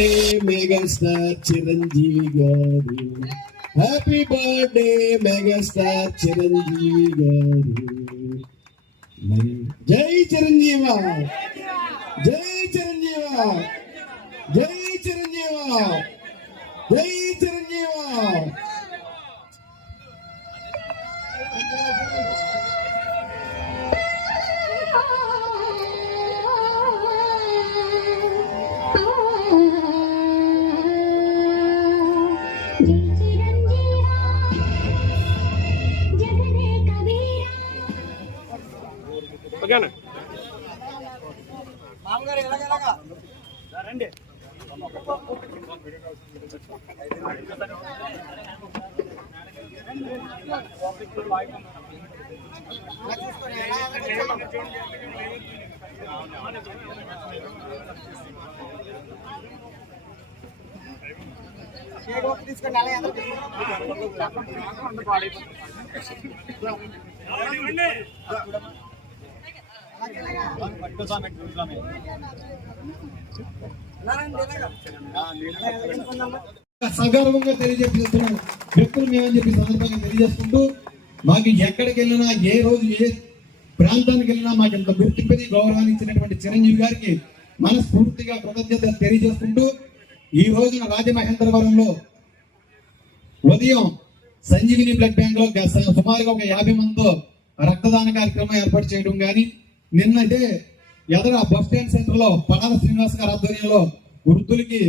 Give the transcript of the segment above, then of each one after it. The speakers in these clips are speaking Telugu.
బర్త్డే మెగాస్టార్ చిరంజీవి గారు, హ్యాపీ బర్త్డే మెగాస్టార్ చిరంజీవి గారు. జై చిరంజీవ, జై చిరంజీవ, జై చిరంజీవ, జై చిరంజీవ. ఓకేనా మామగారు ఎలాగెలాగా రండి. తీసుకొని సగర్వంగా తెలియజేస్తున్నాం వ్యక్తులు మేమని చెప్పి సందర్భంగా తెలియజేసుకుంటూ, మాకు ఎక్కడికి వెళ్ళినా ఏ రోజు ఏ ప్రాంతానికి వెళ్ళినా మాకు ఇంత గుర్తింపుని గౌరవాన్ని ఇచ్చినటువంటి చిరంజీవి గారికి మనస్ఫూర్తిగా కృతజ్ఞతలు తెలియజేసుకుంటూ, ఈ రోజున రాజమహేంద్రవరంలో ఉదయం సంజీవిని బ్లడ్ బ్యాంక్ లో సుమారుగా ఒక 50 మందితో రక్తదాన కార్యక్రమం ఏర్పాటు చేయడం కానీ, నిన్నైతే ఎదర బస్ స్టాండ్ సెంటర్ లో పడాల శ్రీనివాస్ గారి ఆధ్వర్యంలో వృద్ధులకి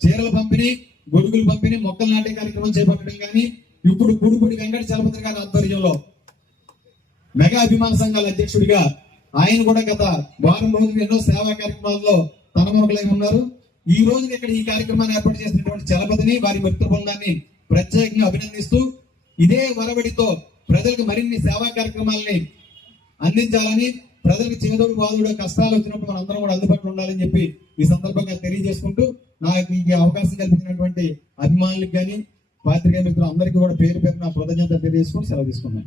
చీరల పంపిణీ, గొడుగులు పంపిణీ, మొక్కలు నాటే కార్యక్రమం చేపట్టడం కానీ, ఇప్పుడు గుడిగుడి వెంకట చలపతి గారి ఆధ్వర్యంలో మెగా అభిమాన సంఘాల అధ్యక్షుడిగా ఆయన కూడా గత వారం రోజులు ఎన్నో సేవా కార్యక్రమాల్లో తనమొకలై ఉన్నారు. ఈ రోజున ఇక్కడ ఈ కార్యక్రమాన్ని ఏర్పాటు చేసినటువంటి చలపతిని, వారి మిత్ర బృందాన్ని ప్రత్యేకంగా అభినందిస్తూ, ఇదే వరవడితో ప్రజలకు మరిన్ని సేవా కార్యక్రమాలని అందించాలని, ప్రజలకు చేదోడు బాధుడు కష్టాలు వచ్చినప్పుడు మన అందరం కూడా అందుబాటులో ఉండాలని చెప్పి ఈ సందర్భంగా తెలియజేసుకుంటూ, నాకు ఈ అవకాశం కల్పించినటువంటి అభిమానులకు కానీ పాత్రికేయ మిత్రులు అందరికీ కూడా పేరు పేరున కృతజ్ఞతలు తెలియజేసుకుని సెలవు తీసుకున్నాను.